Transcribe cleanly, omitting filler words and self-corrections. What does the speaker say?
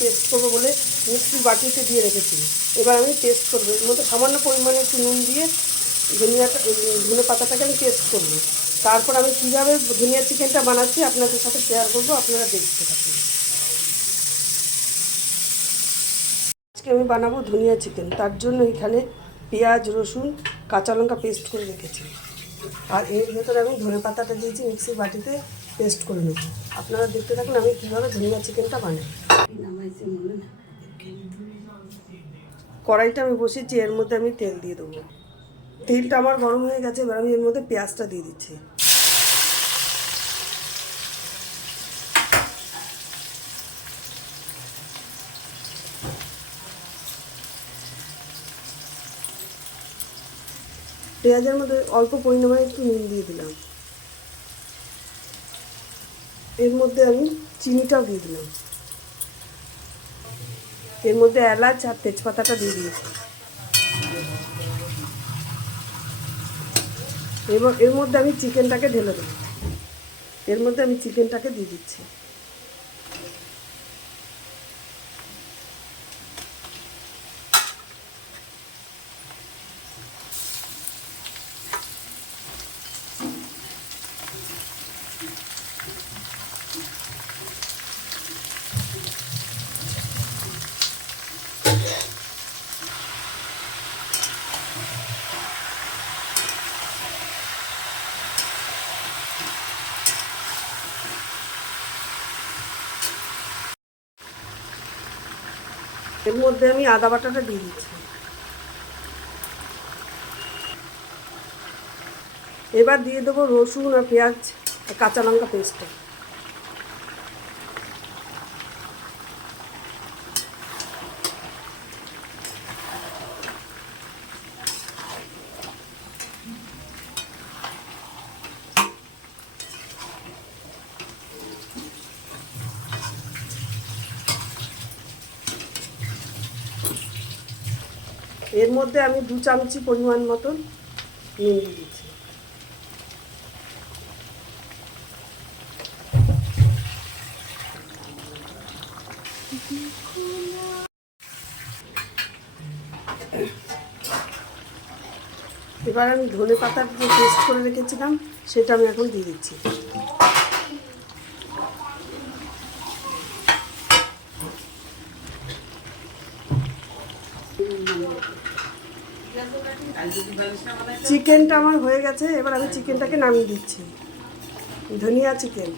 Paste করবো বলে মিক্সির বাটিতে দিয়ে রেখেছি। এবার আমি পেস্ট করবো, এর মধ্যে সামান্য পরিমাণে একটু নুন দিয়ে ধনে পাতাটাকে আমি পেস্ট করবো। তারপর আমি কীভাবে ধনিয়া চিকেনটা বানাচ্ছি আপনাদের সাথে শেয়ার করবো, আপনারা দেখতে থাকুন। আজকে আমি বানাবো ধনিয়া চিকেন, তার জন্য এখানে পেঁয়াজ, রসুন, কাঁচা লঙ্কা পেস্ট করে রেখেছি। আর এর ভেতরে আমি ধনে পাতাটা দিয়েছি মিক্সির বাটিতে পেস্ট করে নেব। আপনারা দেখতে থাকুন আমি কীভাবে ধনিয়া চিকেনটা বানাই। কড়াইটা আমি বসিয়েছি, এর মধ্যে আমি তেল দিয়ে দেবো। তেলটা আমার গরম হয়ে গেছে, এবার আমি এর মধ্যে পেঁয়াজটা দিয়ে দিচ্ছি। পেঁয়াজের মধ্যে অল্প পরিমাণে একটু নুন দিয়ে দিলাম। এর মধ্যে আমি চিনিটাও দিয়ে দিলাম। এর মধ্যে এলাচ আর তেজপাতাটা দিয়ে দিয়েছি। এবার এর মধ্যে আমি চিকেনটাকে ঢেলে দেবো। এর মধ্যে আমি চিকেনটাকে দিয়ে দিচ্ছি। এর মধ্যে আমি আদা বাটাটা দিয়ে দিচ্ছি। এবার দিয়ে দেবো রসুন আর পেঁয়াজ, কাঁচা লঙ্কা পেস্টটা। এর মধ্যে আমি 2 চামচি পরিমাণ মতন নুন দিয়ে দিচ্ছি। এবার আমি ধনে পাতার যে পেস্ট করে রেখেছিলাম সেটা আমি এখন দিয়ে দিচ্ছি। চিকেনটা আমার হয়ে গেছে, এবার আমি চিকেনটাকে নামিয়ে দিচ্ছি। ধনিয়া চিকেন।